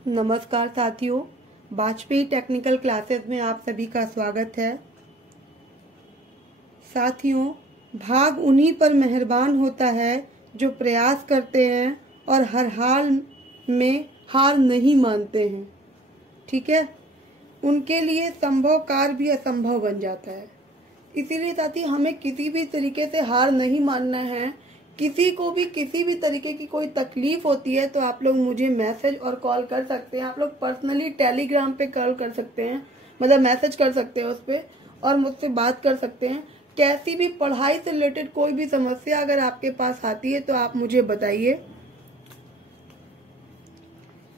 नमस्कार साथियों, Vajpayee technical classes में आप सभी का स्वागत है। साथियों, भाग उन्हीं पर मेहरबान होता है जो प्रयास करते हैं और हर हाल में हार नहीं मानते हैं। ठीक है, उनके लिए संभव कार्य भी असंभव बन जाता है। इसीलिए साथी हमें किसी भी तरीके से हार नहीं मानना है। किसी को भी किसी भी तरीके की कोई तकलीफ होती है तो आप लोग मुझे मैसेज और कॉल कर सकते हैं। आप लोग पर्सनली टेलीग्राम पे कॉल कर सकते हैं, मतलब मैसेज कर सकते हैं उस पर, और मुझसे बात कर सकते हैं। कैसी भी पढ़ाई से रिलेटेड कोई भी समस्या अगर आपके पास आती है तो आप मुझे बताइए।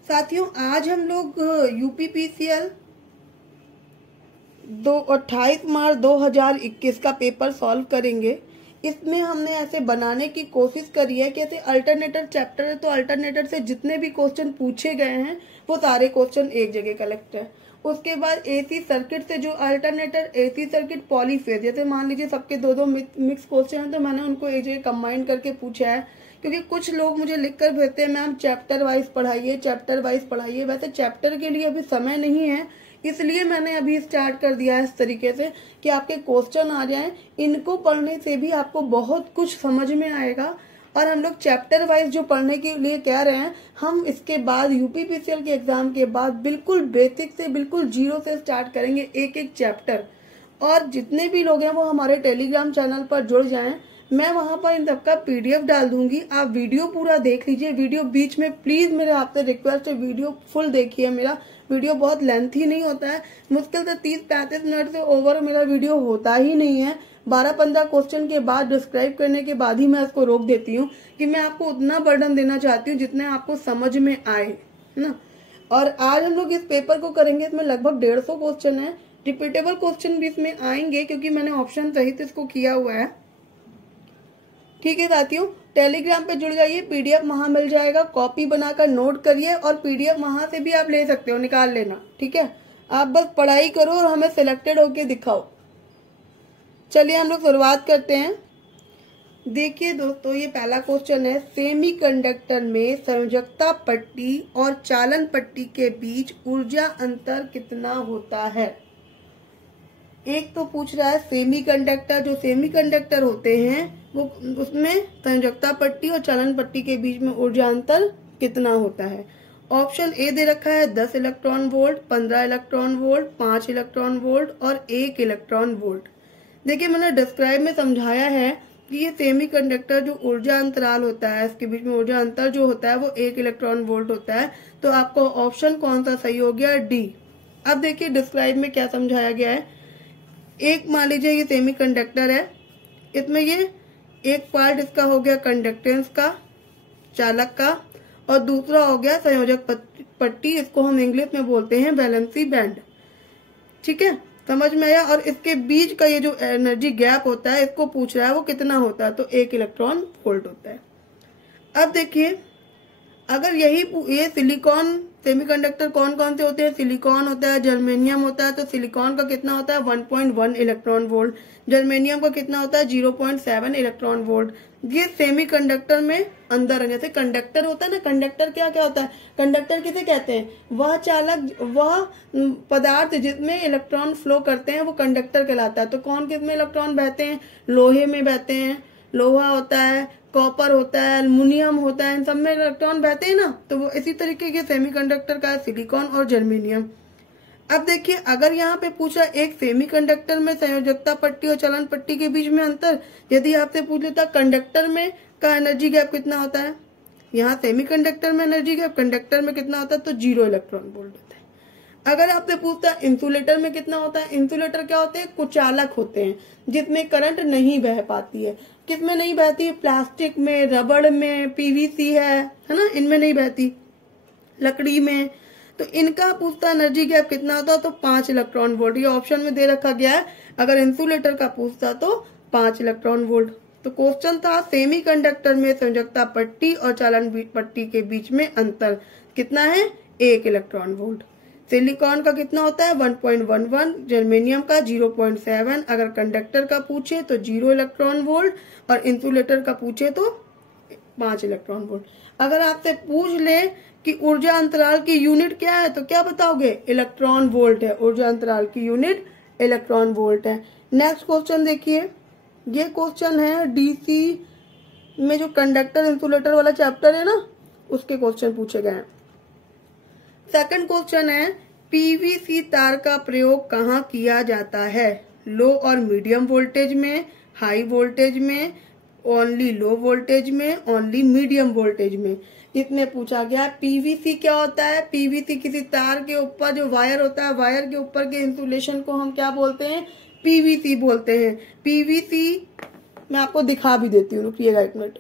साथियों, आज हम लोग यूपीपीसीएल 28 मार्च 2021 का पेपर सॉल्व करेंगे। इसमें हमने ऐसे बनाने की कोशिश करी है कि ऐसे अल्टरनेटर चैप्टर है तो अल्टरनेटर से जितने भी क्वेश्चन पूछे गए हैं वो सारे क्वेश्चन एक जगह कलेक्ट है। उसके बाद एसी सर्किट से जो अल्टरनेटर एसी सर्किट पॉलीफेज, जैसे मान लीजिए सबके दो मिक्स क्वेश्चन हैं तो मैंने उनको एक जगह कंबाइन करके पूछा है। क्योंकि कुछ लोग मुझे लिखकर भेजते हैं मैम चैप्टर वाइज पढ़ाइए, चैप्टर वाइज पढ़ाइए। वैसे चैप्टर के लिए अभी समय नहीं है, इसलिए मैंने अभी स्टार्ट कर दिया है इस तरीके से कि आपके क्वेश्चन आ जाएं। इनको पढ़ने से भी आपको बहुत कुछ समझ में आएगा। और हम लोग चैप्टर वाइज जो पढ़ने के लिए कह रहे हैं, हम इसके बाद यूपीपीसीएल के एग्जाम के बाद बिल्कुल बेसिक से बिल्कुल जीरो से स्टार्ट करेंगे एक एक चैप्टर। और जितने भी लोग हैं वो हमारे टेलीग्राम चैनल पर जुड़ जाएं। मैं वहां पर इन सबका पीडीएफ डाल दूंगी, आप वीडियो पूरा देख लीजिए। वीडियो बीच में प्लीज मेरे आपसे रिक्वेस्ट है, वीडियो फुल देखिए। मेरा वीडियो बहुत लेंथी नहीं होता है, मुश्किल से 30-35 मिनट से ओवर मेरा वीडियो होता ही नहीं है। 12-15 क्वेश्चन के बाद डिस्क्राइब करने के बाद ही मैं इसको रोक देती हूँ कि मैं आपको उतना बर्डन देना चाहती हूँ जितने आपको समझ में आए, है ना। और आज हम लोग इस पेपर को करेंगे, इसमें लगभग 150 क्वेश्चन है। रिपीटेबल क्वेश्चन भी इसमें आएंगे क्योंकि मैंने ऑप्शन सहित इसको किया हुआ है। ठीक है साथियों, टेलीग्राम पे जुड़ जाइए, पीडीएफ वहां मिल जाएगा। कॉपी बनाकर नोट करिए और पीडीएफ वहां से भी आप ले सकते हो, निकाल लेना। ठीक है, आप बस पढ़ाई करो और हमें सिलेक्टेड होके दिखाओ। चलिए हम लोग शुरुआत करते हैं। देखिए दोस्तों, ये पहला क्वेश्चन है, सेमीकंडक्टर में संयोजकता पट्टी और चालन पट्टी के बीच ऊर्जा अंतर कितना होता है। एक तो पूछ रहा है सेमीकंडक्टर, जो सेमीकंडक्टर होते हैं वो उसमें संयोजकता पट्टी और चालन पट्टी के बीच में ऊर्जा अंतर कितना होता है। ऑप्शन ए दे रखा है 10 electron volt, 15 electron volt, 5 electron volt और 1 इलेक्ट्रॉन वोल्ट। देखिए मैंने डिस्क्राइब में समझाया है कि ये सेमीकंडक्टर जो ऊर्जा अंतराल होता है, इसके बीच में ऊर्जा अंतर जो होता है वो 1 इलेक्ट्रॉन वोल्ट होता है। तो आपको ऑप्शन कौन सा सही हो गया, डी। अब देखिए डिस्क्राइब में क्या समझाया गया है। एक मान लीजिए ये सेमीकंडक्टर है, इसमें ये एक पार्ट इसका हो गया कंडक्टेंस का, चालक का, और दूसरा हो गया संयोजक पट्टी, इसको हम इंग्लिश में बोलते हैं वैलेंसी बैंड। ठीक है, समझ में आया। और इसके बीच का ये जो एनर्जी गैप होता है, इसको पूछ रहा है वो कितना होता है, तो 1 इलेक्ट्रॉन वोल्ट होता है। अब देखिए, अगर ये सिलिकॉन सेमीकंडक्टर कौन कौन से होते हैं, सिलिकॉन होता है, जर्मेनियम होता है। तो सिलिकॉन का कितना होता है 1.1 इलेक्ट्रॉन वोल्ट, जर्मेनियम का कितना होता है 0.7 इलेक्ट्रॉन वोल्ट। ये सेमीकंडक्टर में अंदर है। जैसे कंडक्टर होता है ना, कंडक्टर क्या क्या होता है, कंडक्टर किसे कहते हैं, वह चालक, वह पदार्थ जिसमें इलेक्ट्रॉन फ्लो करते हैं वो कंडक्टर कहलाता है। तो कौन किसमें इलेक्ट्रॉन बहते हैं, लोहे में बहते हैं, लोहा होता है, कॉपर होता है, एल्युमिनियम होता है, इन सब में इलेक्ट्रॉन बहते हैं ना। तो वो इसी तरीके के सेमीकंडक्टर का है सिलिकॉन और जर्मेनियम। अब देखिए, अगर यहाँ पे पूछा एक सेमीकंडक्टर में संयोजकता पट्टी और चालन पट्टी के बीच में अंतर, यदि आपसे पूछ लेता कंडक्टर में का एनर्जी गैप कितना होता है, यहाँ सेमीकंडक्टर में एनर्जी गैप कंडक्टर में कितना होता है, तो 0 इलेक्ट्रॉन वोल्ट होता है। अगर आपसे पूछता है इंसुलेटर में कितना होता है, इंसुलेटर क्या होते हैं, कुचालक होते हैं जिसमें करंट नहीं बह पाती है। किसमें नहीं बहती है, प्लास्टिक में, रबड़ में, पीवीसी है ना, इनमें नहीं बहती, लकड़ी में। तो इनका पूछता एनर्जी गैप कितना होता है, तो 5 इलेक्ट्रॉन वोल्ट। ये ऑप्शन में दे रखा गया है। अगर इंसुलेटर का पूछता तो 5 इलेक्ट्रॉन वोल्ट। तो क्वेश्चन था सेमीकंडक्टर में संयोजकता पट्टी और चालन पट्टी के बीच में अंतर कितना है, 1 इलेक्ट्रॉन वोल्ट। सिलिकॉन का कितना होता है 1.11, जर्मेनियम का 0.7। अगर कंडक्टर का पूछे तो 0 इलेक्ट्रॉन वोल्ट और इंसुलेटर का पूछे तो 5 इलेक्ट्रॉन वोल्ट। अगर आपसे पूछ ले कि ऊर्जा अंतराल की यूनिट क्या है तो क्या बताओगे? इलेक्ट्रॉन वोल्ट है। ऊर्जा अंतराल की यूनिट इलेक्ट्रॉन वोल्ट है। नेक्स्ट क्वेश्चन देखिए, ये क्वेश्चन है डीसी में जो कंडक्टर इंसुलेटर वाला चैप्टर है ना, उसके क्वेश्चन पूछे गए हैं। सेकंड क्वेश्चन है पीवीसी तार का प्रयोग कहाँ किया जाता है? लो और मीडियम वोल्टेज में, हाई वोल्टेज में, ओनली लो वोल्टेज में, ओनली मीडियम वोल्टेज में। इसमें पूछा गया पीवीसी क्या होता है? पीवीसी किसी तार के ऊपर जो वायर होता है, वायर के ऊपर के इंसुलेशन को हम क्या बोलते हैं? पीवीसी बोलते हैं। पीवीसी मैं आपको दिखा भी देती हूँ, रुकिएगा एक मिनट।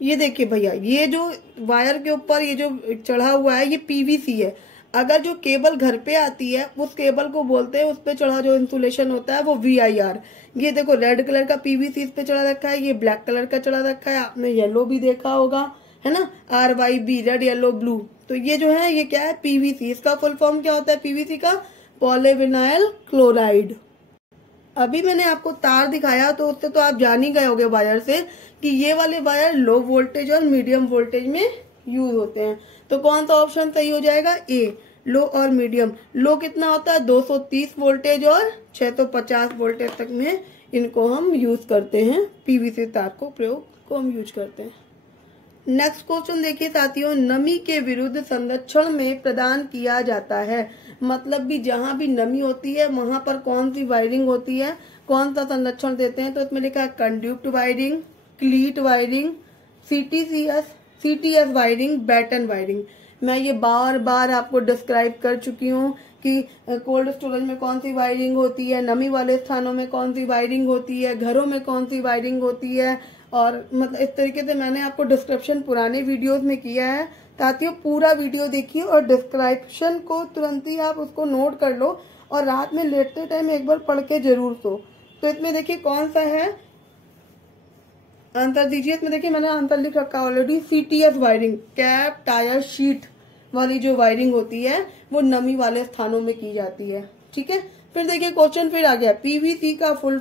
ये देखिए भैया, ये जो वायर के ऊपर ये जो चढ़ा हुआ है ये पीवीसी है। अगर जो केबल घर पे आती है उस केबल को बोलते हैं, उस पे चढ़ा जो इंसुलेशन होता है वो VIR। ये देखो रेड कलर का पीवीसी इस पे चढ़ा रखा है, ये ब्लैक कलर का चढ़ा रखा है, आपने येलो भी देखा होगा, है ना, RYB, रेड येलो ब्लू। तो ये जो है ये क्या है? पीवीसी। इसका फुल फॉर्म क्या होता है पीवीसी का? Polyvinyl chloride. अभी मैंने आपको तार दिखाया तो उससे तो आप जान ही गए होगे वायर से कि ये वाले वायर लो वोल्टेज और मीडियम वोल्टेज में यूज होते हैं। तो कौन सा ऑप्शन सही हो जाएगा? ए, लो और मीडियम। लो कितना होता है? 230 वोल्टेज और 650 वोल्टेज तक में इनको हम यूज करते हैं। पीवीसी तार को प्रयोग को हम यूज करते हैं। नेक्स्ट क्वेश्चन देखिए साथियों, नमी के विरुद्ध संरक्षण में प्रदान किया जाता है। मतलब भी जहां भी नमी होती है वहां पर कौन सी वायरिंग होती है, कौन सा संरक्षण देते हैं? तो इसमें लिखा है conduit wiring, cleat wiring, CTS wiring, batten wiring. मैं ये बार बार आपको डिस्क्राइब कर चुकी हूँ कि कोल्ड स्टोरेज में कौन सी वायरिंग होती है, नमी वाले स्थानों में कौन सी वायरिंग होती है, घरों में कौन सी वायरिंग होती है। और मतलब इस तरीके से मैंने आपको डिस्क्रिप्शन पुराने वीडियोस में किया है। साथियों पूरा वीडियो देखिए और डिस्क्रिप्शन को तुरंत ही आप उसको नोट कर लो और रात में लेटते टाइम एक बार पढ़ के जरूर सो। तो इसमें देखिए कौन सा है आंसर दीजिए। इसमें देखिए मैंने आंसर लिख रखा already, CTS wiring, cap tyre sheet वाली जो वायरिंग होती है वो नमी वाले स्थानों में की जाती है। ठीक है, फिर देखिए क्वेश्चन फिर आ गया, पीवीसी का फुल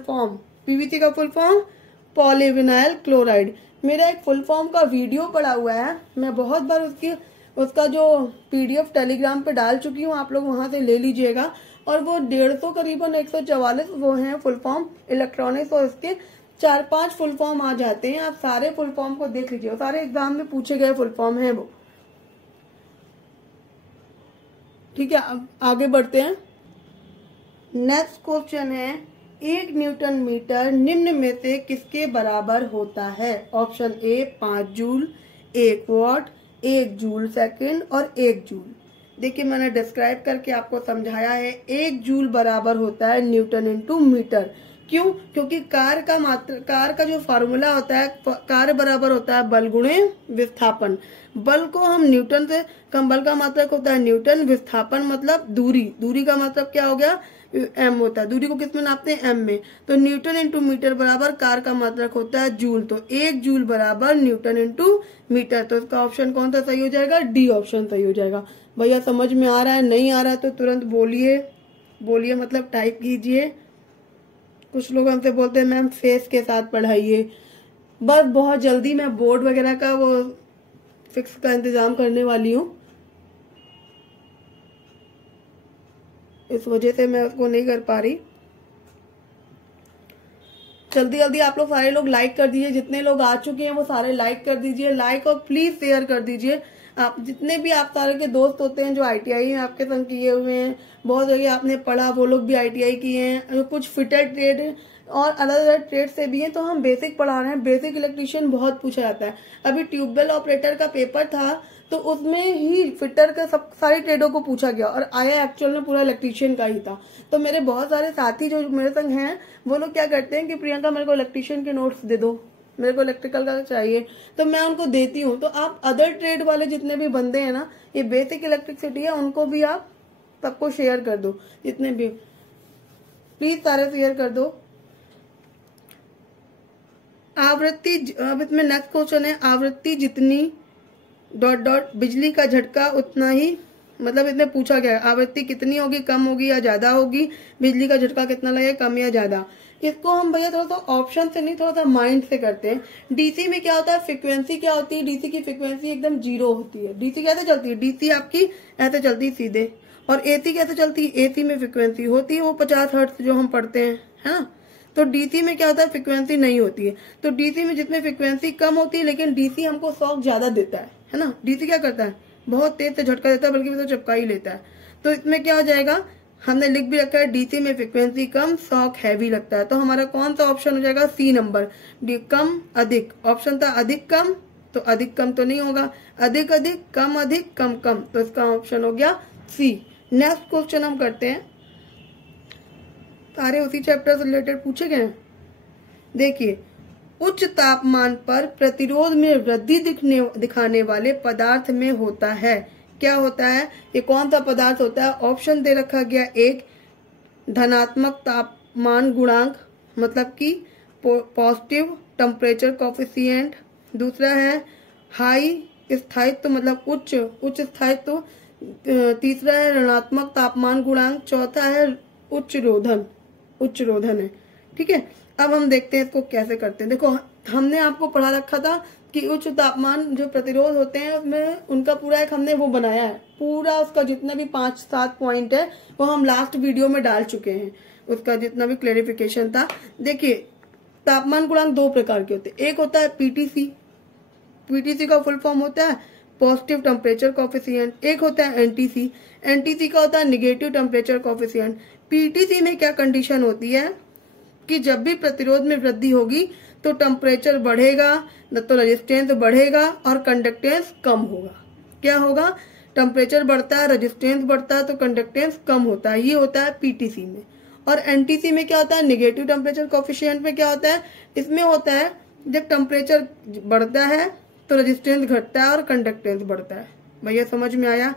फॉर्म पॉलीविनाइल क्लोराइड। मेरा एक फुल फॉर्म का वीडियो पड़ा हुआ है, मैं बहुत बार उसका जो PDF टेलीग्राम पे डाल चुकी हूँ, आप लोग वहां से ले लीजिएगा। और वो 150 करीबन 144 वो है फुल फॉर्म इलेक्ट्रॉनिक्स, और इसके 4-5 फुल फॉर्म आ जाते हैं। आप सारे फुल फॉर्म को देख लीजिए, सारे एग्जाम में पूछे गए फुल फॉर्म है वो। ठीक है, अब आगे बढ़ते हैं। नेक्स्ट क्वेश्चन है, 1 न्यूटन मीटर निम्न में से किसके बराबर होता है? Option A 5 joule, 1 what, 1 joule second और 1 जूल। देखिए मैंने डिस्क्राइब करके आपको समझाया है, 1 जूल बराबर होता है न्यूटन इंटू मीटर। क्यों? क्योंकि कार का जो फार्मूला होता है, कार्य बराबर होता है बल गुणे विस्थापन। बल को हम न्यूटन से कम, बल का मात्रक होता है न्यूटन, विस्थापन मतलब दूरी का मतलब क्या हो गया? m होता है। दूरी को किस में नापते हैं? m में। तो न्यूटन इंटू मीटर बराबर कार का मात्रक होता है जूल। तो 1 जूल बराबर न्यूटन इंटू मीटर। तो इसका ऑप्शन कौन सा सही हो जाएगा? डी ऑप्शन सही हो जाएगा। भैया समझ में आ रहा है? नहीं आ रहा है तो तुरंत बोलिए मतलब टाइप कीजिए। कुछ लोग हमसे बोलते हैं मैम फेस के साथ पढ़ाइए। बस बहुत जल्दी मैं बोर्ड वगैरह का वो फिक्स का इंतजाम करने वाली हूँ, इस वजह से मैं उसको नहीं कर पा रही। जल्दी आप लोग सारे लोग लाइक कर दीजिए, जितने लोग आ चुके हैं वो सारे लाइक कर दीजिए, लाइक और प्लीज शेयर कर दीजिए। आप जितने भी आप सारे के दोस्त होते हैं जो ITI में आपके संग किए हुए हैं, बहुत जगह आपने पढ़ा, वो लोग भी ITI किए हैं, कुछ फिटेड ट्रेड और अलग अलग ट्रेड से भी हैं, तो हम बेसिक पढ़ा रहे हैं। बेसिक इलेक्ट्रीशियन बहुत पूछा जाता है। अभी ट्यूबवेल ऑपरेटर का पेपर था तो उसमें ही फिटर का सब सारी ट्रेडों को पूछा गया और आया एक्चुअल में पूरा इलेक्ट्रीशियन का ही था। तो मेरे बहुत सारे साथी जो मेरे संग हैं वो लोग क्या करते हैं कि प्रियंका मेरे को इलेक्ट्रीशियन के नोट्स दे दो, मेरे को इलेक्ट्रिकल का चाहिए, तो मैं उनको देती हूँ। तो आप अदर ट्रेड वाले जितने भी बंदे हैं ना, ये बेसिक इलेक्ट्रिसिटी है, उनको भी आप सबको शेयर कर दो, जितने भी, प्लीज सारे शेयर कर दो। आवृत्ति, अब इसमें नेक्स्ट क्वेश्चन है, आवृत्ति जितनी ... बिजली का झटका उतना ही, मतलब इसमें पूछा गया है आवृत्ति कितनी होगी, कम होगी या ज्यादा होगी, बिजली का झटका कितना लगेगा, कम या ज्यादा। इसको हम भैया थोड़ा सा ऑप्शन से नहीं, थोड़ा सा माइंड से करते हैं। डीसी में क्या होता है, फ्रीक्वेंसी क्या होती है, डीसी की फ्रीक्वेंसी एकदम 0 होती है। डीसी कैसे चलती है, डीसी आपकी ऐसे चलती है सीधे। और एसी कैसे चलती है, एसी में फ्रीक्वेंसी होती है वो 50 हर्ट्ज जो हम पढ़ते हैं, है ना। तो डीसी में क्या होता है, फ्रीक्वेंसी नहीं होती है। तो डीसी में जितने फ्रीक्वेंसी कम होती है, लेकिन डीसी हमको शॉक ज्यादा देता है ना। डीसी क्या करता है, बहुत तेज से झटका देता है, बल्कि वो तो चपका ही लेता है। तो इसमें क्या हो जाएगा, हमने लिख भी रखा है डीसी में फ्रीक्वेंसी कम, शॉक हैवी लगता है। तो हमारा कौन सा ऑप्शन हो जाएगा, सी नंबर, डी कम अधिक। ऑप्शन था अधिक कम, तो अधिक कम तो नहीं होगा, अधिक अधिक कम अधिक कम कम, तो इसका ऑप्शन हो गया सी। नेक्स्ट क्वेश्चन हम करते हैं, सारे उसी चैप्टर से रिलेटेड पूछे गए हैं। देखिए, उच्च तापमान पर प्रतिरोध में वृद्धि दिखाने वाले पदार्थ में होता है, क्या होता है, ये कौन सा पदार्थ होता है। ऑप्शन दे रखा गया, एक धनात्मक तापमान गुणांक मतलब कि पॉजिटिव टेम्परेचर कोफिशिएंट, दूसरा है हाई स्थायित्व मतलब उच्च स्थायित्व, तीसरा है ऋणात्मक तापमान गुणांक, चौथा है उच्च रोधन है। ठीक है, अब हम देखते हैं इसको कैसे करते हैं। देखो, हमने आपको पढ़ा रखा था कि उच्च तापमान जो प्रतिरोध होते हैं उसमें उनका पूरा एक हमने वो बनाया है, पूरा उसका जितना भी 5-7 पॉइंट है वो हम लास्ट वीडियो में डाल चुके हैं, उसका जितना भी क्लेरिफिकेशन था। देखिए, तापमान गुणांक 2 प्रकार के होते हैं। एक होता है पीटीसी, पीटीसी का फुल फॉर्म होता है पॉजिटिव टेम्परेचर कोफिशिएंट। एक होता है एनटीसी, एनटीसी का होता है निगेटिव टेम्परेचर कोफिशिएंट। पीटीसी में क्या कंडीशन होती है कि जब भी प्रतिरोध में वृद्धि होगी तो टेम्परेचर बढ़ेगा, तो रेजिस्टेंस बढ़ेगा और कंडक्टेंस कम होगा। क्या होगा, टेम्परेचर बढ़ता है, रेजिस्टेंस बढ़ता है, तो कंडक्टेंस कम होता है। ये होता है पीटीसी में। और एनटीसी में क्या होता है, निगेटिव टेम्परेचर कोफिशिएंट में क्या होता है, इसमें होता है जब टेम्परेचर बढ़ता है तो रेजिस्टेंस घटता है और कंडक्टेंस बढ़ता है। भैया समझ में आया।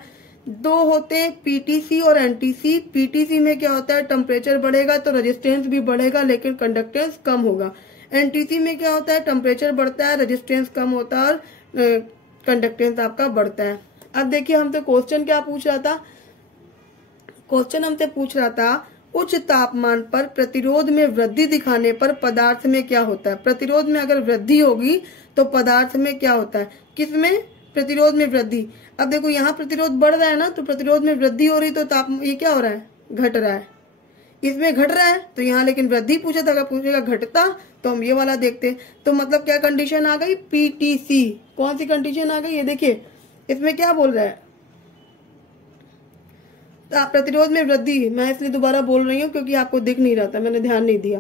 2 होते हैं पीटीसी और एनटीसी। पीटीसी में क्या होता है, टेम्परेचर बढ़ेगा तो रेजिस्टेंस भी बढ़ेगा लेकिन कंडक्टेंस कम होगा। एनटीसी में क्या होता है, टेम्परेचर बढ़ता है, रेजिस्टेंस कम होता है और कंडक्टेंस आपका बढ़ता है। अब देखिए, हमसे क्वेश्चन क्या पूछ रहा था, क्वेश्चन हमसे पूछ रहा था उच्च तापमान पर प्रतिरोध में वृद्धि दिखाने पर पदार्थ में क्या होता है। प्रतिरोध में अगर वृद्धि होगी तो पदार्थ में क्या होता है, किसमें, प्रतिरोध में वृद्धि। अब देखो, यहाँ प्रतिरोध बढ़ रहा है ना, तो प्रतिरोध में वृद्धि हो रही, तो तापमान ये क्या हो रहा है, घट रहा है। इसमें घट रहा है, तो यहाँ लेकिन वृद्धि पूछा था, अगर पूछेगा घटता तो हम ये वाला देखते हैं। तो मतलब क्या कंडीशन आ गई, पीटीसी। कौन सी कंडीशन आ गई, ये देखिए, इसमें क्या बोल रहा है, प्रतिरोध में वृद्धि। मैं इसलिए दोबारा बोल रही हूँ क्योंकि आपको दिख नहीं रहा था, मैंने ध्यान नहीं दिया।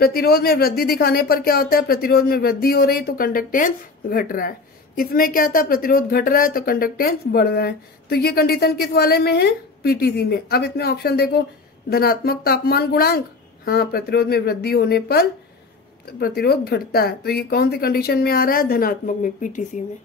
प्रतिरोध में वृद्धि दिखाने पर क्या होता है, प्रतिरोध में वृद्धि हो रही तो कंडक्टेंस घट रहा है। इसमें क्या था, प्रतिरोध घट रहा है तो कंडक्टेंस बढ़ रहा है। तो ये कंडीशन किस वाले में है, पीटीसी में। अब इसमें ऑप्शन देखो, धनात्मक तापमान गुणांक, हाँ, प्रतिरोध में वृद्धि होने पर प्रतिरोध घटता है, तो ये कौन सी कंडीशन में आ रहा है, धनात्मक में, पीटीसी में।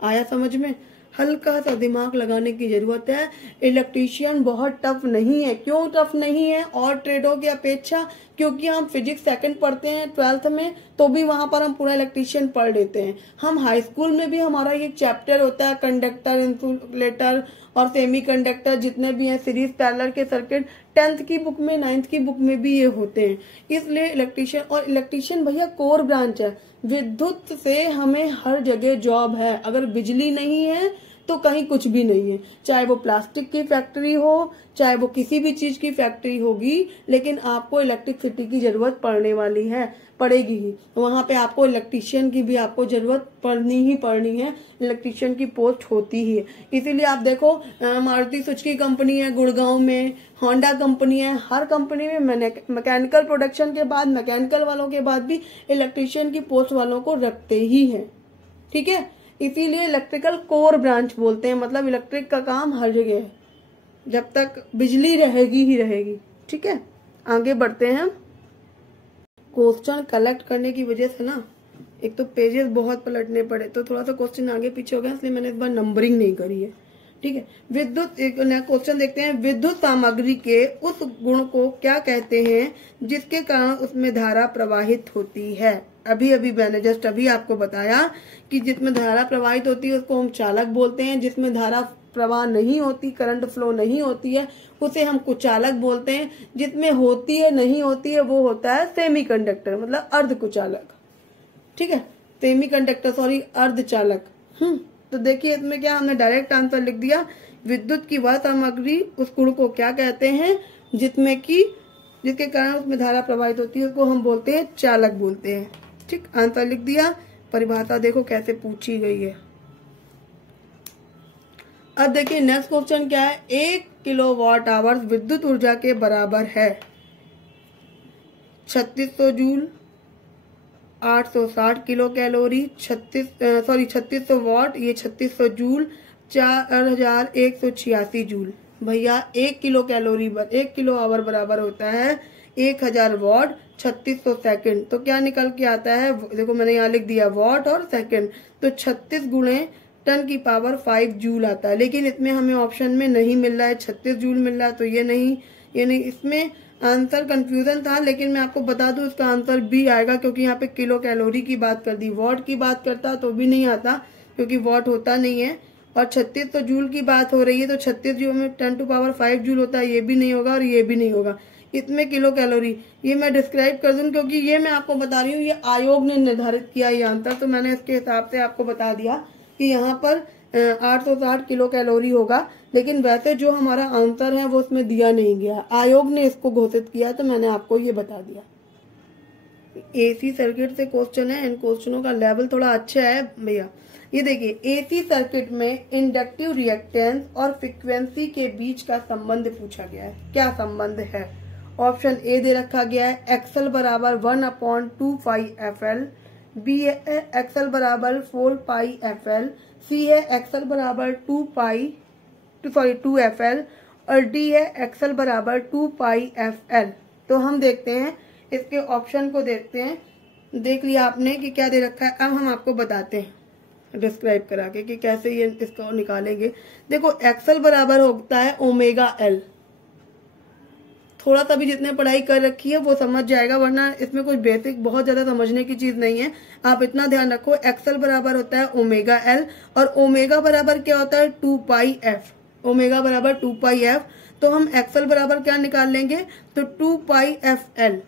आया समझ में। हल्का सा दिमाग लगाने की जरूरत है। इलेक्ट्रीशियन बहुत टफ नहीं है। क्यों टफ नहीं है और ट्रेडों की अपेक्षा, क्योंकि हम फिजिक्स सेकंड पढ़ते हैं 12th में, तो भी वहां पर हम पूरा इलेक्ट्रीशियन पढ़ लेते हैं। हम हाई स्कूल में भी हमारा ये चैप्टर होता है कंडक्टर, इंसुलेटर और सेमी कंडक्टर, जितने भी हैं, सीरीज पैरेलल के सर्किट, 10th की बुक में, 9th की बुक में भी ये होते हैं। इसलिए इलेक्ट्रीशियन, और इलेक्ट्रीशियन भैया कोर ब्रांच है। विद्युत से हमें हर जगह जॉब है। अगर बिजली नहीं है तो कहीं कुछ भी नहीं है, चाहे वो प्लास्टिक की फैक्ट्री हो, चाहे वो किसी भी चीज की फैक्ट्री होगी, लेकिन आपको इलेक्ट्रिसिटी की जरूरत पड़ने वाली है, पड़ेगी ही। वहां पे आपको इलेक्ट्रीशियन की भी आपको जरूरत पड़नी ही पड़नी है, इलेक्ट्रीशियन की पोस्ट होती ही है। इसीलिए आप देखो, मारुति सुजुकी कंपनी है गुड़गांव में, होंडा कंपनी है, हर कंपनी में मैकेनिकल प्रोडक्शन के बाद, मैकेनिकल वालों के बाद भी इलेक्ट्रीशियन की पोस्ट वालों को रखते ही है। ठीक है, इसीलिए इलेक्ट्रिकल कोर ब्रांच बोलते हैं, मतलब इलेक्ट्रिक का काम हर जगह है, जब तक बिजली रहेगी ही रहेगी। ठीक है, आगे बढ़ते हैं। क्वेश्चन कलेक्ट करने की वजह से ना, एक तो पेजेस बहुत पलटने पड़े, तो थोड़ा सा क्वेश्चन आगे पीछे हो गया, इसलिए मैंने इस बार नंबरिंग नहीं करी है। ठीक है, विद्युत, एक नया क्वेश्चन देखते हैं। विद्युत सामग्री के उस गुण को क्या कहते हैं जिसके कारण उसमें धारा प्रवाहित होती है। अभी मैंने जस्ट अभी आपको बताया कि जिसमें धारा प्रवाहित होती है उसको हम चालक बोलते हैं, जिसमें धारा प्रवाह नहीं होती, करंट फ्लो नहीं होती है, उसे हम कुचालक बोलते हैं। जिसमें होती है नहीं होती है वो होता है सेमीकंडक्टर, मतलब अर्धकुचालक। ठीक है, सेमीकंडक्टर सॉरी अर्धचालक। तो देखिए इसमें क्या हमने डायरेक्ट आंसर लिख दिया। विद्युत की वह सामग्री उस गुण को क्या कहते हैं जिसके कारण उसमें धारा प्रवाहित होती है, उसको हम बोलते हैं चालक बोलते हैं। ठीक, आंसर लिख दिया। परिभाषा देखो कैसे पूछी गई है। अब देखिए नेक्स्ट क्वेश्चन क्या है। 1 किलोवाट आवर विद्युत ऊर्जा के बराबर है 3600 जूल, 860 किलो कैलोरी, 3600 वाट, ये 3600 जूल, 4186 जूल। भैया 1 किलो कैलोरी 1 किलो आवर बराबर होता है 1000 वाट 3600 सेकंड। तो क्या निकल के आता है, देखो मैंने यहाँ लिख दिया वाट और सेकंड, तो 36 गुणे 10 की पावर 5 जूल आता है। लेकिन इसमें हमें ऑप्शन में नहीं मिल रहा है, 36 जूल मिल रहा है, तो ये नहीं। इसमें आंसर कंफ्यूजन था, लेकिन मैं आपको बता दूं इसका आंसर बी आएगा, क्योंकि यहाँ पे किलो कैलोरी की बात कर दी। वॉट की बात करता तो भी नहीं आता, क्योंकि वॉट होता नहीं है। और 3600 जूल की बात हो रही है, तो 36 जूल में 10 टू पावर 5 जूल होता है, ये भी नहीं होगा और ये भी नहीं होगा। इसमें किलो कैलोरी ये मैं डिस्क्राइब कर दूं, क्योंकि ये मैं आपको बता रही हूँ, ये आयोग ने निर्धारित किया ये आंसर, तो मैंने इसके हिसाब से आपको बता दिया कि यहाँ पर 860 किलो कैलोरी होगा। लेकिन वैसे जो हमारा आंसर है वो उसमें दिया नहीं गया, आयोग ने इसको घोषित किया, तो मैंने आपको ये बता दिया। एसी सर्किट से क्वेश्चन है, इन क्वेश्चनों का लेवल थोड़ा अच्छा है भैया। ये देखिए एसी सर्किट में इंडक्टिव रिएक्टेंस और फ्रीक्वेंसी के बीच का संबंध पूछा गया है। क्या संबंध है? ऑप्शन ए दे रखा गया है एक्सएल बराबर 1/2 पाई FL, बी है एक्सएल बराबर 4 पाई FL, सी है एक्सएल बराबर 2 FL और डी है एक्सएल बराबर 2 पाई FL। तो हम देखते हैं इसके ऑप्शन को, देखते हैं। देख लिया आपने कि क्या दे रखा है, अब हम आपको बताते हैं डिस्क्राइब करा के कि कैसे ये इसको निकालेंगे। देखो एक्सएल बराबर होता है ओमेगा एल। थोड़ा सा भी जितने पढ़ाई कर रखी है वो समझ जाएगा, वरना इसमें कुछ बेसिक बहुत ज्यादा समझने की चीज नहीं है। आप इतना ध्यान रखो, एक्सएल बराबर होता है ओमेगा एल और ओमेगा बराबर क्या होता है 2 पाई एफ। ओमेगा बराबर 2 पाई एफ, तो हम एक्सएल बराबर क्या निकाल लेंगे, तो 2 पाई एफ एल।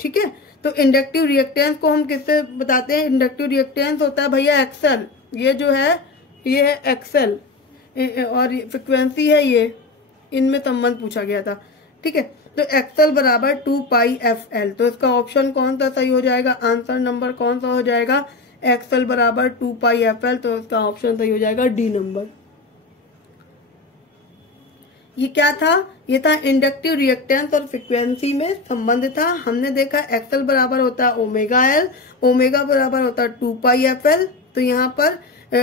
ठीक है, तो इंडक्टिव रिएक्टेंस को हम किससे बताते हैं? इंडक्टिव रिएक्टेंस होता है भैया एक्सएल, ये जो है ये है एक्सएल और फ्रिक्वेंसी है ये, इनमें संबंध पूछा गया था। ठीक है, तो एक्सएल बराबर 2 पाई एफ एल। तो इसका ऑप्शन कौन सा सही हो जाएगा, आंसर नंबर कौन सा हो जाएगा, एक्सएल बराबर 2 पाई एफ एल। तो इसका ऑप्शन सही हो जाएगा डी नंबर। ये क्या था, ये था इंडक्टिव रिएक्टेंस और फ्रीक्वेंसी में संबंध था। हमने देखा एक्सएल बराबर होता है ओमेगा एल, ओमेगा बराबर होता है 2 पाई एफ एल। तो यहाँ पर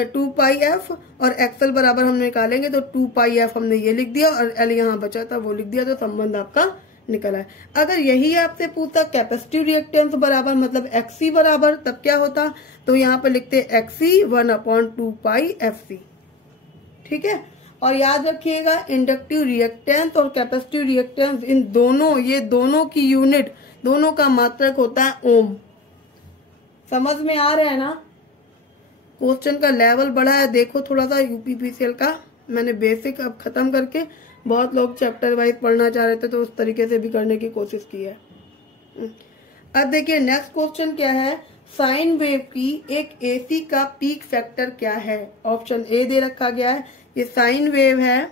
2 पाई एफ और एक्सएल बराबर हम निकालेंगे, तो 2 पाई एफ हमने ये लिख दिया और एल यहाँ बचा था वो लिख दिया, तो संबंध आपका निकला है। अगर यही आपसे पूछता कैपेसिटिव रिएक्टेंस बराबर मतलब एक्सी बराबर, तब क्या होता, तो यहाँ पर लिखते एक्सी 1/2 पाई एफ सी। ठीक है, और याद रखिएगा इंडक्टिव रिएक्टेंस और कैपेसिटिव रिएक्टेंस इन दोनों, ये दोनों की यूनिट, दोनों का मात्रक होता है ओम। समझ में आ रहा है ना? क्वेश्चन का लेवल बढ़ा है, देखो थोड़ा सा यूपीपीसीएल का मैंने बेसिक अब खत्म करके, बहुत लोग चैप्टर वाइज पढ़ना चाह रहे थे तो उस तरीके से भी करने की कोशिश की है। अब देखिए नेक्स्ट क्वेश्चन क्या है, साइन वेव की एक एसी का पीक फैक्टर क्या है? ऑप्शन ए दे रखा गया है, ये साइन वेव है,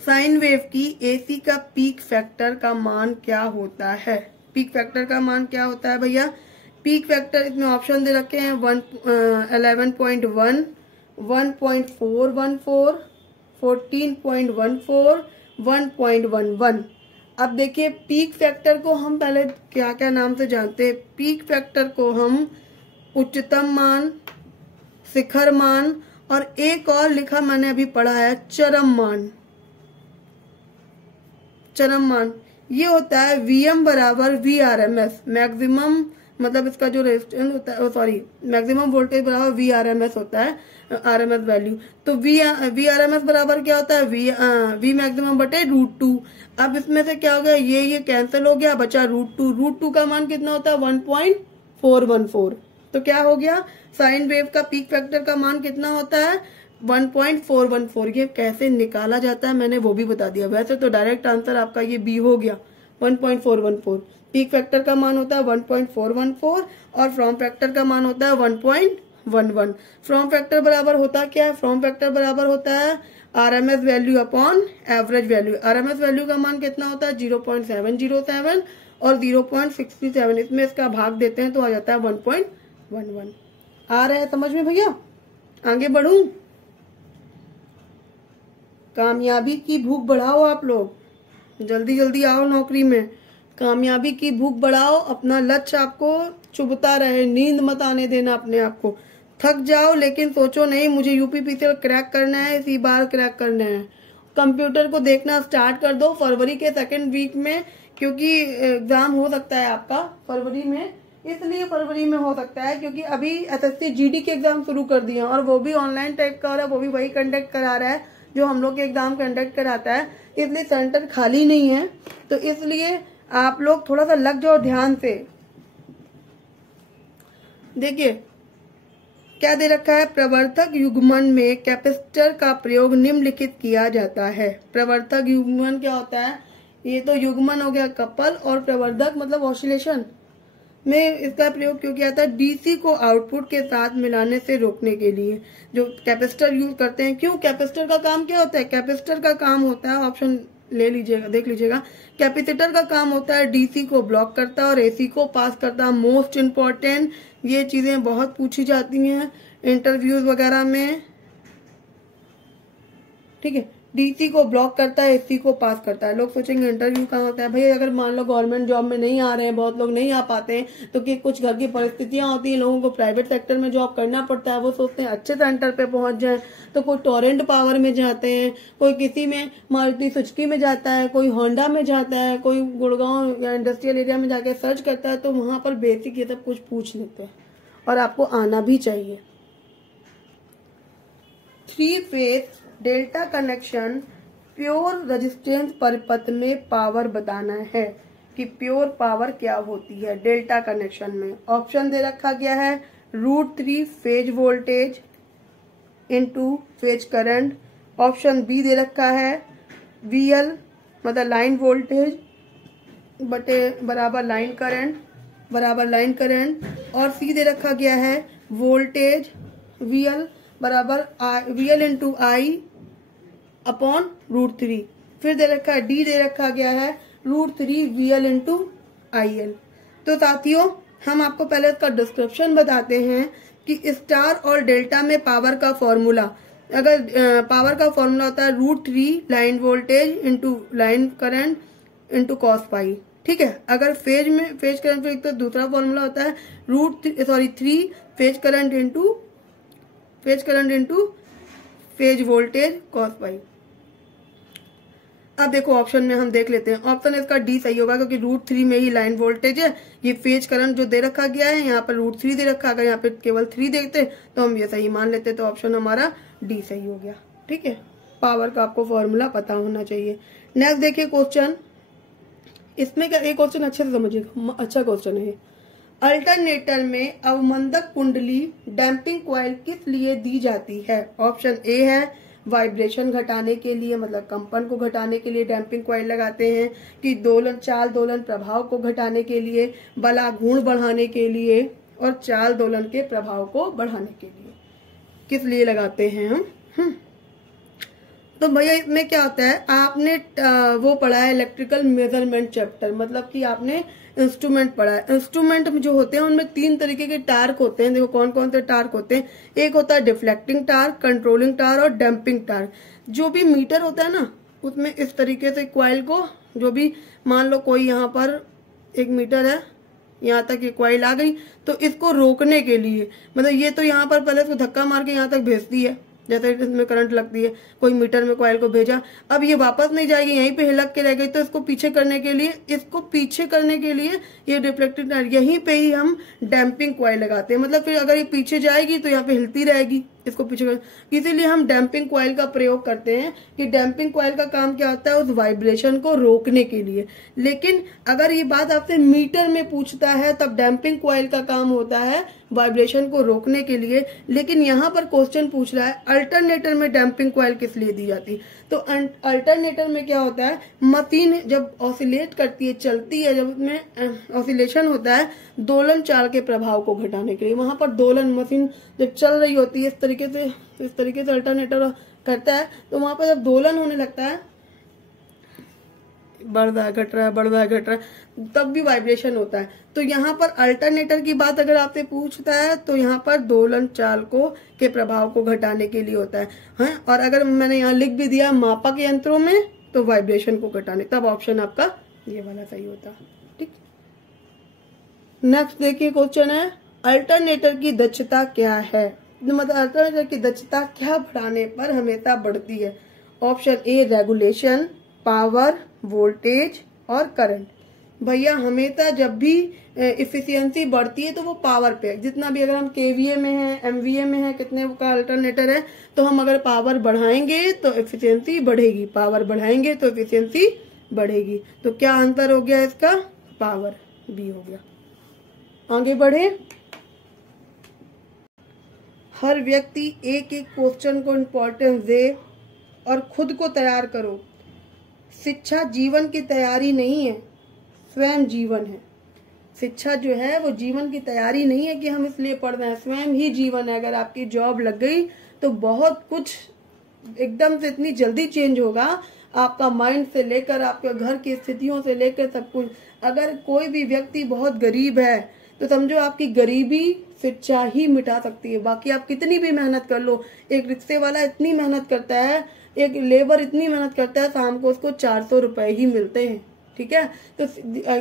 साइन वेव की एसी का पीक फैक्टर का मान क्या होता है? पीक फैक्टर का मान क्या होता है भैया? पीक फैक्टर इसमें ऑप्शन दे रखे हैं 11.1, 1.414, 14.14, 1.11। अब देखिए पीक फैक्टर को हम पहले क्या क्या नाम से जानते हैं। पीक फैक्टर को हम उच्चतम मान, शिखर मान और एक और लिखा मैंने अभी पढ़ा है चरम मान। चरम मान ये होता है वीएम बराबर VRMS, मैक्सिमम मतलब इसका जो रेजिस्टेंस होता है, सॉरी मैक्सिमम वोल्टेज बराबर VRMS होता है, RMS वैल्यू। तो VRMS बराबर क्या होता है, V मैक्सिमम बटे √2। अब इसमें से क्या हो गया, ये कैंसिल हो गया, बचा √2। √2 का मान कितना होता है 1.414। तो क्या हो गया, साइन वेव का पीक फैक्टर का मान कितना होता है 1.414। ये कैसे निकाला जाता है मैंने वो भी बता दिया। वैसे तो डायरेक्ट आंसर आपका ये बी हो गया 1.414। पीक फैक्टर का मान होता है 1.414 और फ्रॉम फैक्टर का मान होता है 1.11। फ्रॉम फैक्टर बराबर होता क्या है? फ्रॉम फैक्टर बराबर होता है RMS value upon average value. RMS value का मान कितना होता है? 0.707 और 0.67। इसमें इसका भाग देते हैं तो आ जाता है 1.11। आ रहा है समझ में भैया? आगे बढ़ूं? कामयाबी की भूख बढ़ाओ आप लोग, जल्दी जल्दी आओ नौकरी में। कामयाबी की भूख बढ़ाओ, अपना लक्ष्य आपको चुभता रहे, नींद मत आने देना अपने आप को। थक जाओ लेकिन सोचो नहीं मुझे यूपीपीसीएल क्रैक करना है, इसी बार क्रैक करना है। कंप्यूटर को देखना स्टार्ट कर दो फरवरी के सेकेंड वीक में, क्योंकि एग्जाम हो सकता है आपका फरवरी में। इसलिए फरवरी में हो सकता है क्योंकि अभी एसएससी जीडी के एग्जाम शुरू कर दिए और वो भी ऑनलाइन टाइप का हो रहा है, वो भी वही कंडक्ट करा रहा है जो हम लोग के एग्जाम कंडक्ट कराता है। इसलिए सेंटर खाली नहीं है, तो इसलिए आप लोग थोड़ा सा लग जाओ ध्यान से। देखिए क्या दे रखा है? प्रवर्धक युग्मन में कैपेसिटर का प्रयोग निम्नलिखित किया जाता है। प्रवर्धक युग्मन क्या होता है? ये तो युग्मन हो गया कपल, और प्रवर्धक मतलब ऑसिलेशन में इसका प्रयोग क्यों किया था? डीसी को आउटपुट के साथ मिलाने से रोकने के लिए जो कैपेसिटर यूज करते हैं। क्यों? कैपेसिटर का काम क्या होता है? कैपेसिटर का काम होता है, ऑप्शन ले लीजिएगा, देख लीजिएगा। कैपेसिटर का काम होता है डीसी को ब्लॉक करता है और एसी को पास करता है। मोस्ट इम्पोर्टेंट ये चीजें बहुत पूछी जाती हैं इंटरव्यूज वगैरह में, ठीक है। डीसी को ब्लॉक करता है, एसी को पास करता है। लोग सोचेंगे इंटरव्यू कहाँ होता है? भैया अगर मान लो गवर्नमेंट जॉब में नहीं आ रहे हैं, बहुत लोग नहीं आ पाते हैं, तो कि कुछ घर की परिस्थितियां होती हैं, लोगों को प्राइवेट सेक्टर में जॉब करना पड़ता है। वो सोचते हैं अच्छे सेंटर पे पहुंच जाए, तो कोई टोरेंट पावर में जाते हैं, कोई किसी में मारुति सुजुकी में जाता है, कोई होंडा में जाता है, कोई गुड़गांव या इंडस्ट्रियल एरिया में जाके सर्च करता है, तो वहां पर बेसिक ये सब कुछ पूछ लेते हैं और आपको आना भी चाहिए। 3 phase delta connection pure resistance परिपथ में पावर बताना है कि प्योर पावर क्या होती है डेल्टा कनेक्शन में। ऑप्शन दे रखा गया है √3 phase voltage into phase current. Option b दे रखा है VL मतलब लाइन वोल्टेज बटे बराबर लाइन करंट और सी दे रखा गया है वोल्टेज VL बराबर VL इंटू I अपॉन √3। फिर दे रखा है डी दे रखा गया है √3 VL इंटू IL। तो साथियों हम आपको पहले इसका डिस्क्रिप्शन बताते हैं कि स्टार और डेल्टा में पावर का फॉर्मूला, अगर पावर का फॉर्मूला होता है √3 line voltage into line current into cos pi, ठीक है। अगर फेज करंट पे तो दूसरा फॉर्मूला होता है 3 phase current into phase voltage cos pi. अब देखो ऑप्शन में हम देख लेते हैं, ऑप्शन इसका डी सही होगा क्योंकि √3 में ही लाइन वोल्टेज है। ये फेज करंट जो दे रखा गया है यहाँ पर √3 दे रखा, अगर यहाँ पे केवल 3 देखते तो हम ये सही मान लेते, तो ऑप्शन हमारा डी सही हो गया, ठीक है। पावर का आपको फॉर्मूला पता होना चाहिए। नेक्स्ट देखिए क्वेश्चन, इसमें क्या एक क्वेश्चन अच्छे से समझिएगा, अच्छा क्वेश्चन है। अल्टरनेटर में अवमंदक कुंडली डैम्पिंग कॉइल किस लिए दी जाती है? ऑप्शन ए है वाइब्रेशन घटाने के लिए, मतलब कंपन को घटाने के लिए डैम्पिंग कॉइल लगाते हैं, कि चाल दोलन प्रभाव को घटाने के लिए, बला घूर्ण बढ़ाने के लिए, और चाल दोलन के प्रभाव को बढ़ाने के लिए किस लिए लगाते हैं हम? तो भैया इसमें क्या होता है, आपने वो पढ़ा है इलेक्ट्रिकल मेजरमेंट चैप्टर, मतलब कि आपने इंस्ट्रूमेंट पढ़ा है। इंस्ट्रूमेंट में जो होते हैं उनमें 3 तरीके के टार्क होते हैं। देखो कौन कौन से टार्क होते हैं। एक होता है डिफ्लेक्टिंग टार्क, कंट्रोलिंग टार्क और डैम्पिंग टार्क। जो भी मीटर होता है ना, उसमें इस तरीके से कॉइल को, जो भी मान लो कोई यहाँ पर एक मीटर है, यहाँ तक ये कॉइल आ गई, तो इसको रोकने के लिए, मतलब ये तो यहाँ पर पहले इसको धक्का मार के यहाँ तक भेजती है, जैसे इसमें करंट लगती है, कोई मीटर में कॉइल को भेजा, अब ये वापस नहीं जाएगी, यहीं पे हिलक के रह गई, तो इसको पीछे करने के लिए ये डिफ्लेक्टिंग टार्क, यहीं पे ही हम डैम्पिंग कॉइल लगाते हैं। मतलब फिर अगर ये पीछे जाएगी तो यहाँ पे हिलती रहेगी, इसको पीछे कर, इसीलिए हम डैम्पिंग कॉइल का प्रयोग करते हैं कि डैम्पिंग कॉइल का काम क्या होता है, उस वाइब्रेशन को रोकने के लिए। लेकिन अगर ये बात आपसे मीटर में पूछता है तब डैम्पिंग कॉइल का काम होता है वाइब्रेशन को रोकने के लिए। लेकिन यहाँ पर क्वेश्चन पूछ रहा है अल्टरनेटर में डैम्पिंग कॉइल किस लिए दी जाती। तो अल्टरनेटर में क्या होता है, मशीन जब ऑसिलेट करती है, चलती है, जब उसमें ऑसिलेशन होता है दोलन चाल के प्रभाव को घटाने के लिए, वहां पर दोलन मशीन जब चल रही होती है इस तरीके से अल्टरनेटर करता है, तो वहां पर जब दोलन होने लगता है, बढ़ रहा है घट रहा है, बढ़ रहा है घट रहा है, तब भी वाइब्रेशन होता है। तो यहाँ पर अल्टरनेटर की बात अगर आपसे पूछता है तो यहाँ पर दोलन चाल को के प्रभाव को घटाने के लिए होता है। और अगर मैंने यहाँ लिख भी दिया मापक यंत्रों में तो वाइब्रेशन को घटाने, तब ऑप्शन आपका ये वाला सही होता। ठीक, नेक्स्ट देखिए क्वेश्चन है अल्टरनेटर की दक्षता क्या है, मतलब अल्टरनेटर की दक्षता क्या बढ़ाने पर हमेशा बढ़ती है। Option A regulation, power, voltage और करंट। भैया हमेशा जब भी इफिशियंसी बढ़ती है तो वो पावर पे, जितना भी अगर हम केवीए में है, एमवीए में है, कितने का अल्टरनेटर है, तो हम अगर पावर बढ़ाएंगे तो इफिशियंसी बढ़ेगी, पावर बढ़ाएंगे तो इफिशियंसी बढ़ेगी। तो क्या आंसर हो गया इसका, पावर, बी हो गया। आगे बढ़े, हर व्यक्ति एक एक क्वेश्चन को इम्पोर्टेंस दे और खुद को तैयार करो। शिक्षा जीवन की तैयारी नहीं है, स्वयं जीवन है। शिक्षा जो है वो जीवन की तैयारी नहीं है कि हम इसलिए पढ़ रहे हैं, स्वयं ही जीवन है। अगर आपकी जॉब लग गई तो बहुत कुछ एकदम से इतनी जल्दी चेंज होगा, आपका माइंड से लेकर आपके घर की स्थितियों से लेकर सब कुछ। अगर कोई भी व्यक्ति बहुत गरीब है तो समझो आपकी गरीबी शिक्षा ही मिटा सकती है। बाकी आप कितनी भी मेहनत कर लो, एक रिक्शे वाला इतनी मेहनत करता है, एक लेबर इतनी मेहनत करता है, शाम को उसको 400 रुपए ही मिलते हैं। ठीक है, तो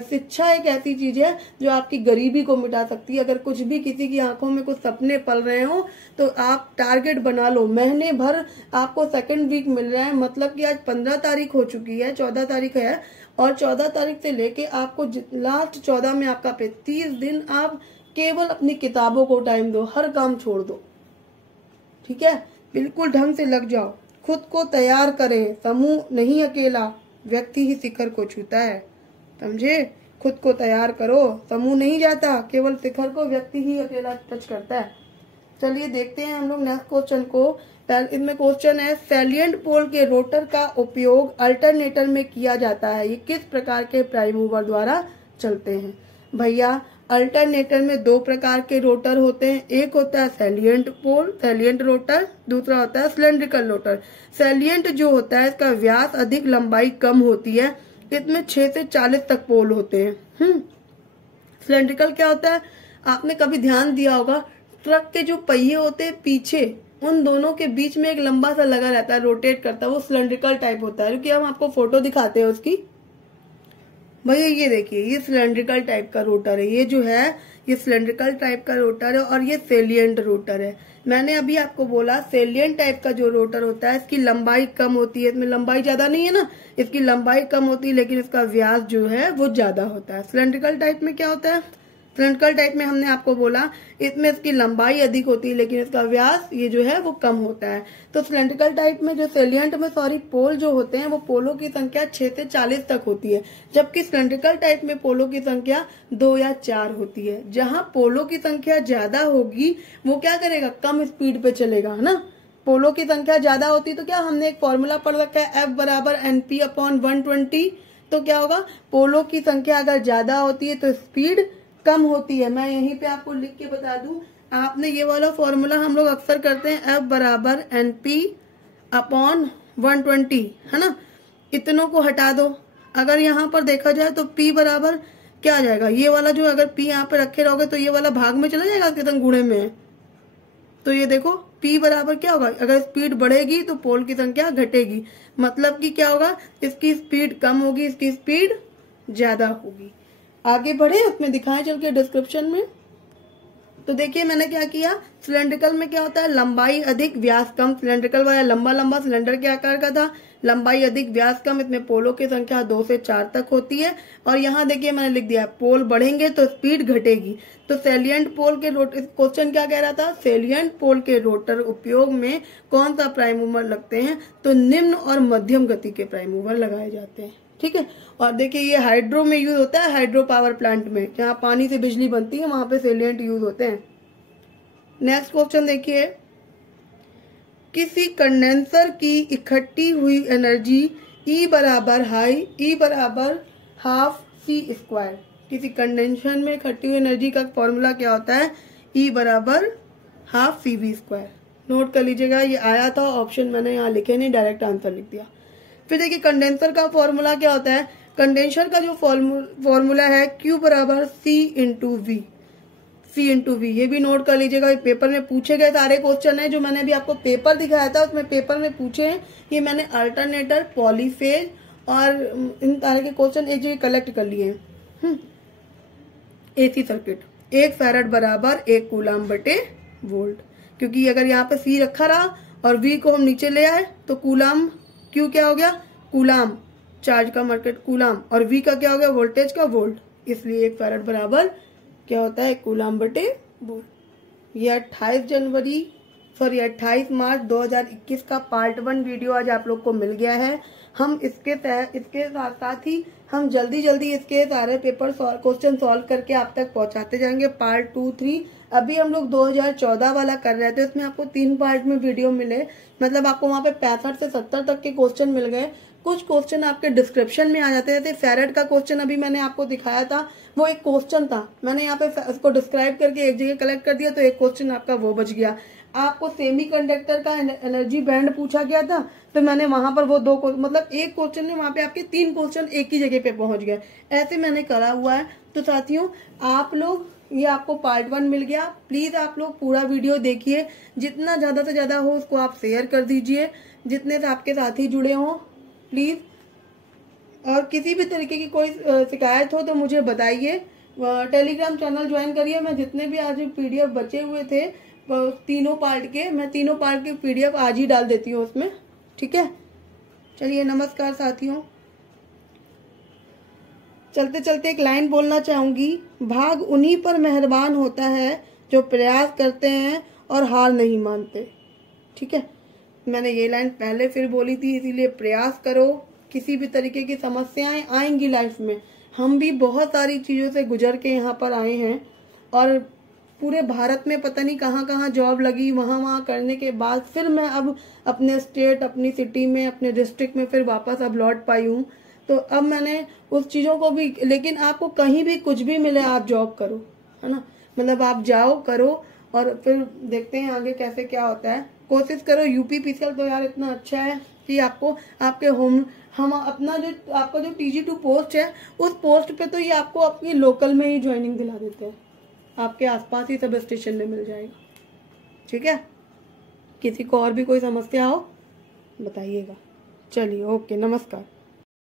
शिक्षा एक ऐसी चीज है जो आपकी गरीबी को मिटा सकती है। अगर कुछ भी किसी की आंखों में कुछ सपने पल रहे हो तो आप टारगेट बना लो। महीने भर आपको सेकंड वीक मिल रहा है, मतलब कि आज 15 तारीख हो चुकी है, 14 तारीख है, और 14 तारीख से लेके आपको लास्ट 14 में आपका 30 दिन आप केवल अपनी किताबों को टाइम दो, हर काम छोड़ दो। ठीक है, बिल्कुल ढंग से लग जाओ, खुद को तैयार करें। समूह नहीं अकेला, व्यक्ति ही शिखर को छूता है। समझे, खुद को तैयार करो, समूह नहीं जाता, केवल शिखर को व्यक्ति ही अकेला टच करता है। चलिए देखते हैं हम लोग नेक्स्ट क्वेश्चन को। इसमें क्वेश्चन है सैलिएंट पोल के रोटर का उपयोग अल्टरनेटर में किया जाता है, ये किस प्रकार के प्राइम मूवर द्वारा चलते हैं। भैया अल्टरनेटर में दो प्रकार के रोटर होते हैं, एक होता है सैलिएंट पोल, सैलिएंट रोटर, दूसरा होता है सिलेंड्रिकल रोटर। सैलिएंट जो होता है इसका व्यास अधिक, लंबाई कम होती है, इसमें 6 से 40 तक पोल होते हैं। सिलेंड्रिकल क्या होता है, आपने कभी ध्यान दिया होगा ट्रक के जो पहिए होते हैं पीछे, उन दोनों के बीच में एक लंबा सा लगा रहता है, रोटेट करता है, वो सिलेंड्रिकल टाइप होता है। क्योंकि हम आपको फोटो दिखाते हैं उसकी, भैया ये देखिए, ये सिलेंड्रिकल टाइप का रोटर है, ये जो है ये सिलेंड्रिकल टाइप का रोटर है और ये सैलिएंट रोटर है। मैंने अभी आपको बोला सैलिएंट टाइप का जो रोटर होता है इसकी लंबाई कम होती है, इसमें लंबाई ज्यादा नहीं है ना, इसकी लंबाई कम होती है लेकिन इसका व्यास जो है वो ज्यादा होता है। सिलेंड्रिकल टाइप में क्या होता है, सिलेंड्रिकल टाइप में हमने आपको बोला इसमें इसकी लंबाई अधिक होती है लेकिन इसका व्यास ये जो है वो कम होता है। तो सिलेंड्रिकल टाइप में जो सैलिएंट में पोल जो होते हैं वो पोलों की संख्या 6 से 40 तक होती है, जबकि सिलेंड्रिकल टाइप में पोलों की संख्या 2 या 4 होती है। जहां पोलों की संख्या ज्यादा होगी वो क्या करेगा, कम स्पीड पे चलेगा, है ना। पोलों की संख्या ज्यादा होती तो क्या, हमने एक फॉर्मूला पढ़ रखा है F बराबर NP/120। तो क्या होगा, पोलों की संख्या अगर ज्यादा होती है तो स्पीड कम होती है। मैं यहीं पे आपको लिख के बता दूं, आपने ये वाला फॉर्मूला हम लोग अक्सर करते हैं F बराबर NP/120, है ना। इतनों को हटा दो, अगर यहाँ पर देखा जाए तो P बराबर क्या आ जाएगा, ये वाला जो अगर P यहाँ पे रखे रहोगे तो ये वाला भाग में चला जाएगा, कितने गुणे में है। तो ये देखो P बराबर क्या होगा, अगर स्पीड बढ़ेगी तो पोल की संख्या घटेगी, मतलब कि क्या होगा, इसकी स्पीड कम होगी, इसकी स्पीड ज्यादा होगी। आगे बढ़े, उसमें दिखाएं चल के डिस्क्रिप्शन में। तो देखिए मैंने क्या किया, सिलेंड्रिकल में क्या होता है, लंबाई अधिक व्यास कम। सिलेंड्रिकल वाला लंबा लंबा सिलेंडर के आकार का था, लंबाई अधिक व्यास कम। इसमें पोलों की संख्या 2 से 4 तक होती है। और यहाँ देखिए मैंने लिख दिया पोल बढ़ेंगे तो स्पीड घटेगी। तो सेलिएंट पोल के रोटर, क्वेश्चन क्या कह रहा था, सेलिएंट पोल के रोटर उपयोग में कौन सा प्राइम मूवर लगते हैं, तो निम्न और मध्यम गति के प्राइम मूवर लगाए जाते हैं। ठीक है। और देखिए ये हाइड्रो में यूज होता है, हाइड्रो पावर प्लांट में, जहाँ पानी से बिजली बनती है वहां पे सेलिएंट यूज होते हैं। नेक्स्ट क्वेश्चन देखिए, किसी कंडेंसर की इकट्ठी हुई एनर्जी E बराबर हाफ सी स्क्वायर। किसी कंडेंसर में इकट्ठी हुई एनर्जी का फॉर्मूला क्या होता है, E बराबर half C V square. Note कर लीजिएगा, ये आया था ऑप्शन मैंने यहाँ लिखे नहीं, डायरेक्ट आंसर लिख दिया। फिर देखिए कंडेंसर का फॉर्मूला क्या होता है, कंडेंसर का जो फॉर्मूला है Q बराबर C इंटू वी। ये भी नोट कर लीजिएगा, पेपर में पूछे गए सारे क्वेश्चन है जो मैंने अभी आपको पेपर दिखाया था उसमें पेपर में पूछे हैं। ये मैंने अल्टरनेटर, पॉलीफेज और इन तरह के क्वेश्चन एक जगह कलेक्ट कर लिए हैं। एसी सर्किट, 1 फैराड बराबर 1 कूलाम बटे वोल्ट, क्योंकि अगर यहाँ पे C रखा रहा और V को हम नीचे ले आए तो कूलाम, Q क्या हो गया, कूलाम, चार्ज का मार्केट कूलाम, और V का क्या हो गया, वोल्टेज का वोल्ट, इसलिए 1 फैराड बराबर क्या होता है, कूलाम बटे वोल्ट। ये 28 मार्च 2021 का पार्ट 1 वीडियो आज आप लोग को मिल गया है। हम इसके साथ साथ ही हम जल्दी इसके सारे पेपर क्वेश्चन सॉल्व करके आप तक पहुंचाते जाएंगे। पार्ट 2, 3 अभी हम लोग 2014 वाला कर रहे थे, उसमें आपको 3 पार्ट में वीडियो मिले, मतलब आपको वहां पे 65 से 70 तक के क्वेश्चन मिल गए। कुछ क्वेश्चन आपके डिस्क्रिप्शन में आ जाते थे। फैराड का क्वेश्चन अभी मैंने आपको दिखाया था, वो एक क्वेश्चन था, मैंने यहाँ पे उसको डिस्क्राइब करके एक जगह कलेक्ट कर दिया, तो एक क्वेश्चन आपका वो बच गया। आपको सेमीकंडक्टर का एनर्जी बैंड पूछा गया था, तो मैंने वहां पर वो मतलब एक क्वेश्चन में वहां पे आपके 3 क्वेश्चन एक ही जगह पे पहुंच गए। ऐसे मैंने करा हुआ है। तो साथियों आप लोग, ये आपको पार्ट 1 मिल गया, प्लीज आप लोग पूरा वीडियो देखिए, जितना ज्यादा से ज्यादा हो उसको आप शेयर कर दीजिए, जितने से आपके साथी जुड़े हों प्लीज। और किसी भी तरीके की कोई शिकायत हो तो मुझे बताइए। टेलीग्राम चैनल ज्वाइन करिए। मैं जितने भी आज PDF बचे हुए थे तीनों पार्ट के, मैं तीनों पार्ट के PDF आज ही डाल देती हूँ उसमें। ठीक है, चलिए नमस्कार साथियों। चलते चलते एक लाइन बोलना चाहूंगी, भाग उन्हीं पर मेहरबान होता है जो प्रयास करते हैं और हार नहीं मानते। ठीक है, मैंने ये लाइन पहले फिर बोली थी, इसीलिए प्रयास करो। किसी भी तरीके की समस्याएं आएंगी लाइफ में, हम भी बहुत सारी चीजों से गुजर के यहाँ पर आए हैं, और पूरे भारत में पता नहीं कहाँ कहाँ जॉब लगी, वहाँ करने के बाद फिर मैं अब अपने स्टेट, अपनी सिटी में, अपने डिस्ट्रिक्ट में फिर वापस अब लौट पाई हूँ। तो अब मैंने उस चीजों को भी, लेकिन आपको कहीं भी कुछ भी मिले आप जॉब करो, है ना, मतलब आप जाओ करो और फिर देखते हैं आगे कैसे क्या होता है। कोशिश करो। UPPCL तो यार इतना अच्छा है कि आपको आपके हम अपना जो आपका जो TG2 पोस्ट है उस पोस्ट पे तो ये आपको अपनी लोकल में ही ज्वाइनिंग दिला देते हैं, आपके आसपास ही सब स्टेशन में मिल जाएगा। ठीक है, किसी को और भी कोई समस्या हो बताइएगा। चलिए ओके, नमस्कार।